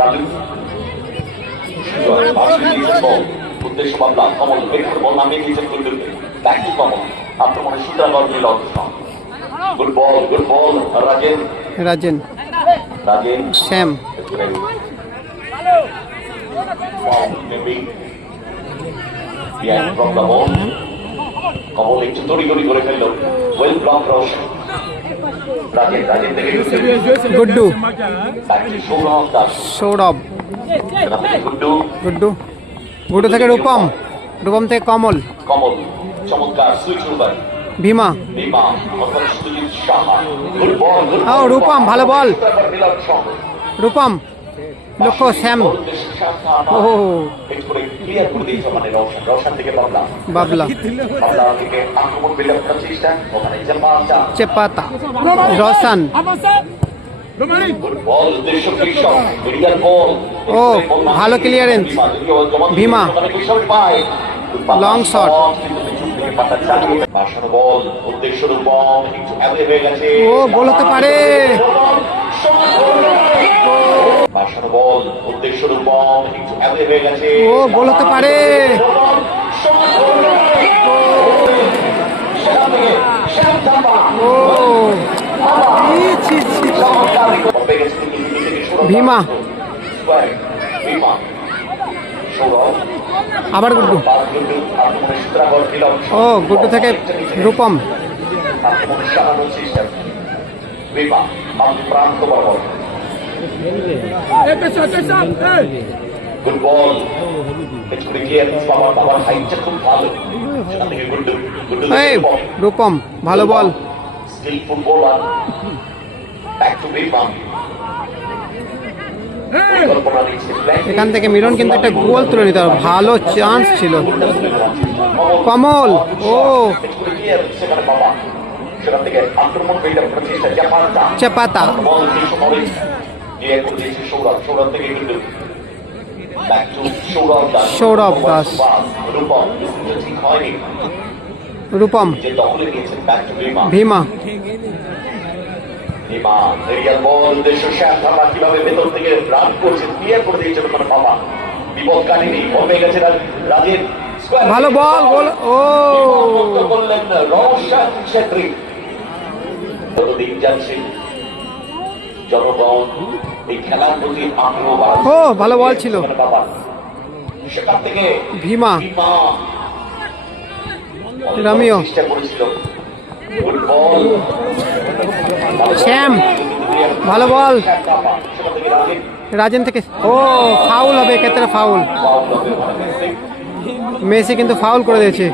রাজু বল উদ্দেশ্য বাবলা কমল বেকার বল নামিয়ে দিয়েছেন গুল্ডুর ব্যাক টু কমল আক্রমণে সূত্রাগর নীল good ball good ball Rajen Rajen Rajen Shyam Kamal একটু তড়িগড়ি করে ফেলল ওয়েল ব্লক রাজেন থেকে গুড্ডু। সৌরভ দাস সৌরভ। গুড্ডু। গুড্ডু। গুড্ডু থেকে রূপম। রূপম থেকে কমল। কমল। চমৎকার সুইচ ভীমা। গুড গুড ও, রূপম, ভালো বল। রূপম। লক্ষ্য শ্যাম ও বাবলা। চেপাতা। রসান ও, ভালো clearance। ভীমা। লং হয়ে গেছে। ও, গোল হতে পারে। বল উদ্দেশ্য রূপম একটু হয়ে গেছে। ও গোল হতে পারে। ভীমা। আবার গুড্ডু। ও গুড্ডু থেকে রূপম। প্রান্ত বরাবর। গুড বল একটু ক্লিয়ারেন্স বাবার বাবার হাইটটা খুব ভালো রূপম ভালো ball skill footballer back to Bhima এখান থেকে মিলন কিন্তু একটা গোল তুলে নিতে হবে। ভালো চান্স ছিল। কমল ও। চেপাতা। বল করে দিয়েছে সৌরভ সৌরভ থেকে কিন্তু সৌরভ দাস রূপম ভীমা। কীভাবে ভেতর থেকে রান করছে ক্লিয়ার করে দিয়েছে বাবা বিপদ কাটেনি বল পেয়ে গেছে রাজের ভালো বল ও! করলেন রওশন ছেত্রী যতদিন যাচ্ছে জনগণ ও, ভালো বল ছিল। ভীমা। রামিও। শ্যাম ভালো বল। রাজেন থেকে ও ফাউল হবে ক্ষেত্রে ফাউল। ফাউল মেসি কিন্তু ফাউল করে দিয়েছে।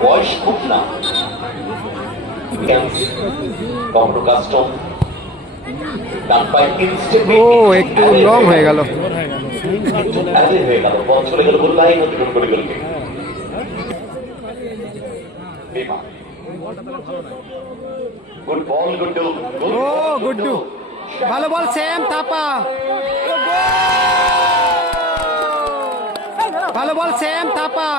বয়স খুব না কমপ্রো কাস্টম ডান পায়ে ইনস্ট্যান্ট ও একটু লং হয়ে গেল। হয়ে ও গুড্ডু ভালো বল সেম থাপা ভালো বল সেম থাপা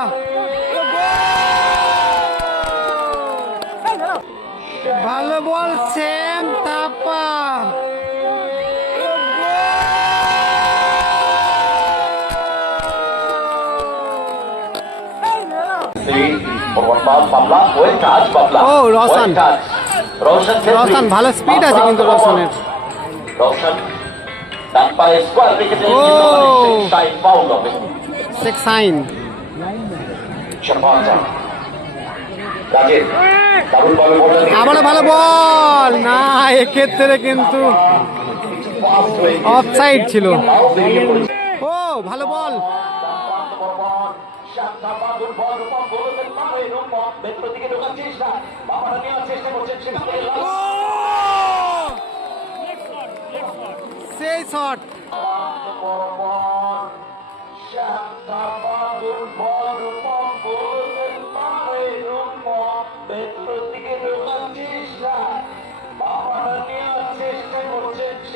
ও, রওশন। রোশন ভালো speed আছে কিন্তু উইকেটে ও। সিক্স সাইন আবারও ভালো বল। না এক্ষেত্রে কিন্তু অফসাইড ছিল। ও ভালো বল। ও সেই শট শ্যাম থেকে রূপম বল গোল হতে পারে ভালো ব্যাকপাস করতে পারেন রাজীব ওয়েটার রূপম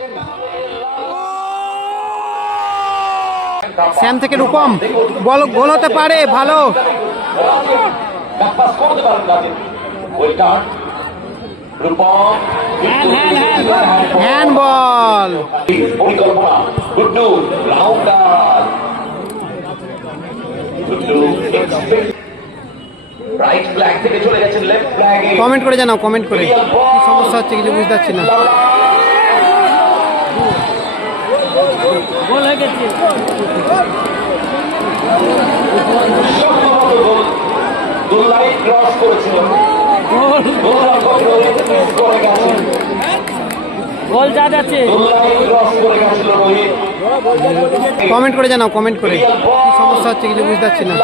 হ্যান্ড বল পরিকল্পনা গুড্ডু রাউন্ডার থেকে রাইট বল চলে গেছেন লেফট ফ্ল্যাগে কমেন্ট করে জানাও, কমেন্ট করে। কি সমস্যা হচ্ছে কিছু বুঝতে পারছি না। গোল হয়ে গেছে গোল লাইন ক্রস গোল যা যাচ্ছে কমেন্ট করে জানাও কমেন্ট করে। কি সমস্যা হচ্ছে কিছু বুঝতে পারছি না।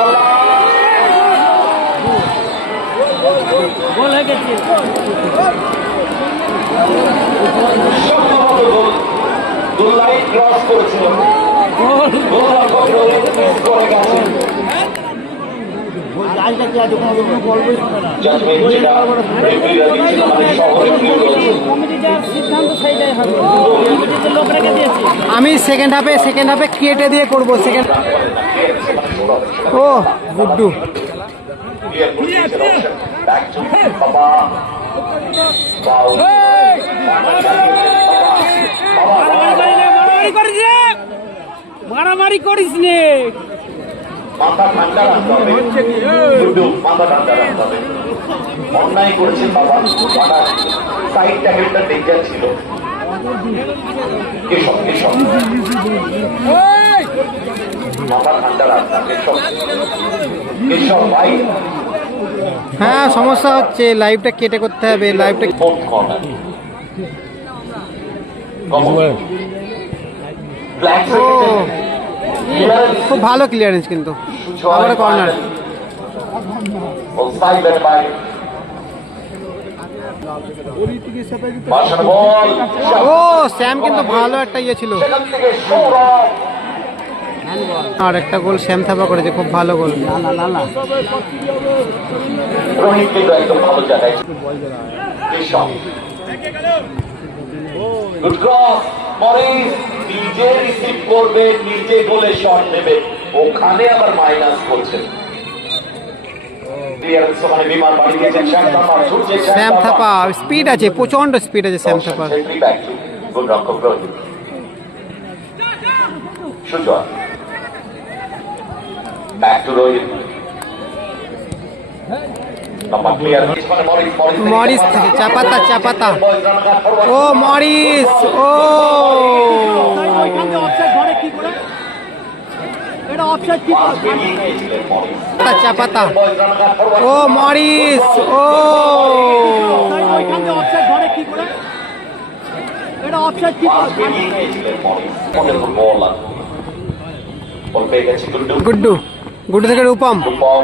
গোল হয়ে গেছে। ক্রস করেছিল। মিস করে আমি সেকেন্ড হাফে সেকেন্ড হাফে কেটে দিয়ে করব সেকেন্ড ও গুড্ডু। Clear মারামারি করিস রে মারামারি করিস নে। মাথা ঠান্ডা রাখতে হবে। মাথা ঠান্ডা রাখতে হবে। অন্যায় করেছেন বাবা ডেঞ্জার ছিল। কেশব কেশব। মাথা ঠান্ডা রাখতে কেশব। কেশব ভাই। হ্যাঁ সমস্যা হচ্ছে লাইভটা কেটে করতে হবে লাইভটা corner. খুব ভালো ক্লিয়ারেন্স কিন্তু। আবার কর্নার. ও স্যাম কিন্তু ভালো একটা ইয়ে ছিল। আর একটা গোল শ্যাম থাপা করেছে খুব ভালো গোল। রোহিত কিন্তু একদম ভালো জায়গায়। ক্রস মরিস নিজে রিসিভ করবে নিজে গোলে শট নেবে। ওখানে আবার মাইনাস করছে। ক্লিয়ারেন্স ওখানে বিমান বাড়ি দিয়েছেন শ্যাম থাপা ছুটছে শ্যাম থাপা। স্পিড আছে প্রচণ্ড স্পিড আছে ব্যাক টু রোহিত মরিস থেকে, চাপাতা চাপাতা। ও, মরিস, ও। চাপাতা ও, মরিস, ও। গুড্ডু গুড্ডু থেকে রূপম রূপম।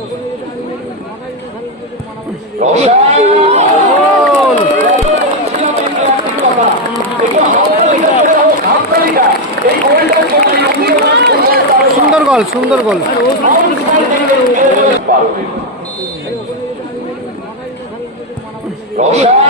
সুন্দর গোল সুন্দর গোল। পাশানো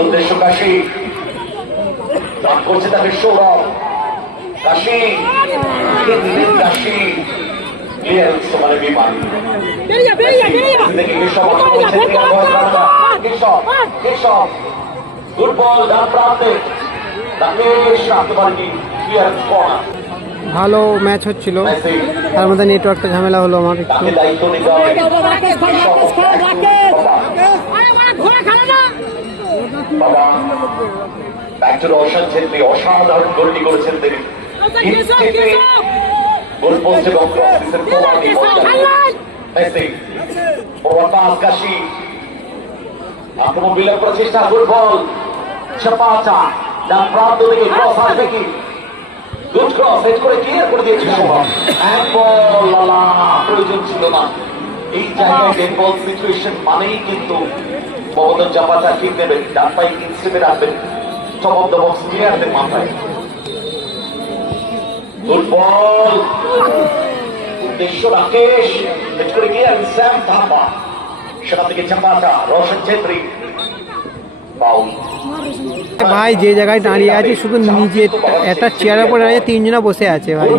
উদ্দেশ্য কাশি। রান করছে তাকে সৌরভ। কাশি। কাশি। মানে বিমান। ডান প্রান্তে রাখতে কর্নার ভালো ম্যাচ হচ্ছিল। তার মধ্যে নেটওয়ার্কটা ঝামেলা হলো আমার একটু তাকে দায়িত্ব নিতে হবে রাকেশ খান রাকেশ খান রাকেশ আরে ওরা ঘোড়া খেলে না বাবা টু রোশন ছেত্রী অসাধারণ গোলটি করেছেন তিনি। গোল পোস্ট এবং মেসি ফরওয়ার্ড কাশি। আক্রমণ প্রচেষ্টা ফুটবল চাপাচা ডান প্রান্ত থেকে ক্রস আসবে কি? গুড ক্রস হেড করে ক্লিয়ার করে দিয়েছে সবাই এক বল লালা প্রয়োজন ছিল না। এই জায়গায় ডেড বল সিচুয়েশন মানেই কিন্তু ঠিক নেবেন ডান রাখবেন টপ অফ দ্য বক্স নিয়ে আসবেন মাথায়। গুড বল উদ্দেশ্য রাকেশ। করে ক্লিয়ার স্যাম সেটা থেকে রোশন ছেত্রী। ভাই যে জায়গায় দাঁড়িয়ে আছে শুধু নিজে একটা চেয়ারের উপর দাঁড়িয়ে তিনজনা বসে আছে ভাই।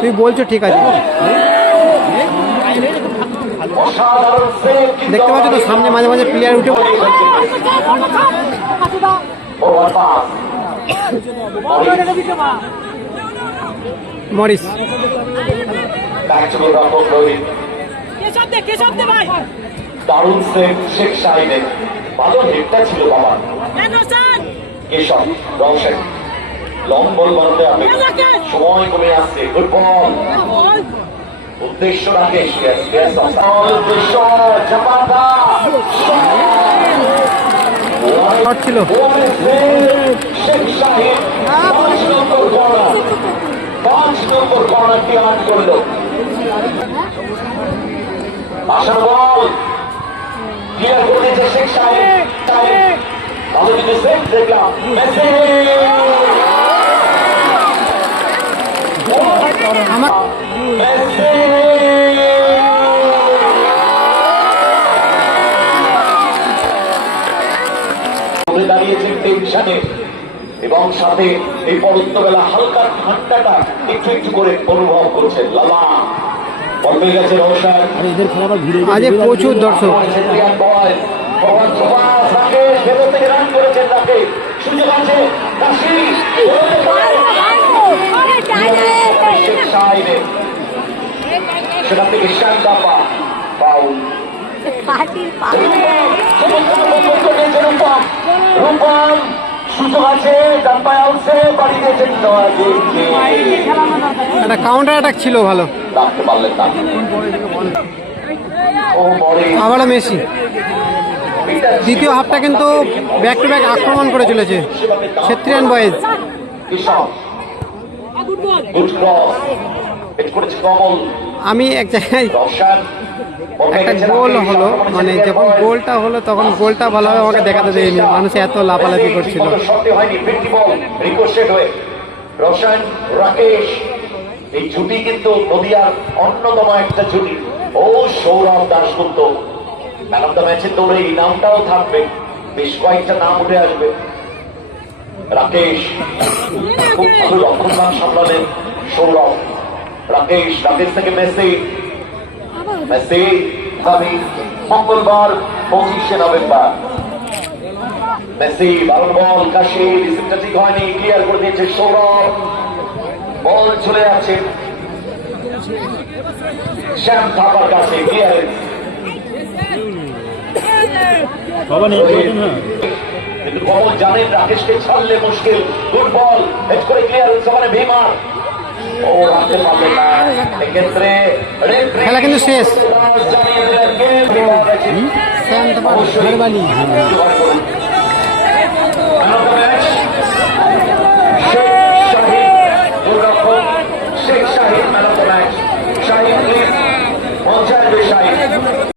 তুই বলছো ঠিক আছে। দেখতে পাচ্ছ তো সামনে মাঝে মাঝে প্লেয়ার উঠে মরিস। ব্যাক রোহিত। কেশব দে কেশব দে ভাই। দারুণ সেভ শেখ সাহিদের ভালো হেডটা ছিল বাবা এন্ডারসন কেশব রংশেন লং বল বানাতে হবে সময় কমে আসছে। Good ball? উদ্দেশ্য শট ছিল পাঁচ নম্বর কর্নারটি আট করল আসার বল ক্লিয়ার করে দিয়েছে শেখ সাহেব ভালো কিন্তু সেভ দেখলাম মেসি আমার টেনশনে এবং সাথে এই পরত্তবেলা হালকা ঠান্ডাটা একটু একটু করে অনুভব করছেন। লালা। আজ প্রচুর দর্শক। থেকে সুযোগ আছে সেটা শান্তাপা পাউল রূপম রূপম সুযোগ আছে ডাম্পাই আউটসে বাড়ি দিয়েছেন একটা কাউন্টার অ্যাটাক ছিল ভালো। রাখতে পারলেন না। আবারও মেসি। দ্বিতীয় হাফটা কিন্তু ব্যাক টু ব্যাক আক্রমণ করে চলেছে। ছেত্রিয়ান বয়েজ। আমি এক জায়গায় একটা গোল হলো মানে যখন গোলটা হলো তখন গোলটা ভালোভাবে আমাকে দেখাতে দেয়নি। মানুষ এত লাফালাফি করছিল। রোশন রাকেশ এই জুটি কিন্তু নদিয়ার অন্যতম একটা জুটি। ও Sourav Dasgupta. Man of the ম্যাচের দৌড়ে এই নামটাও থাকবে। বেশ কয়েকটা নাম উঠে আসবে। রাকেশ খুব ভালো রক্ষণভাগ সামলালেন সৌরভ। রাকেশ রাকেশ থেকে মেসি মঙ্গলবার পঁচিশে নভেম্বর। মেসি বল কাশি রিসিভটা ঠিক হয়নি ক্লিয়ার করে দিয়েছে সৌরভ বল চলে যাচ্ছে। শ্যাম থাপার কাছে ক্লিয়ারেন্স কিন্তু কমল জানেন রাকেশকে ছাড়লে মুশকিল। গুড বল হেড করে ক্লিয়ারেন্স ওখানে ভীমার খেলা কিন্তু শেষ। Sheikh Shahid man of the match Shahid panchayat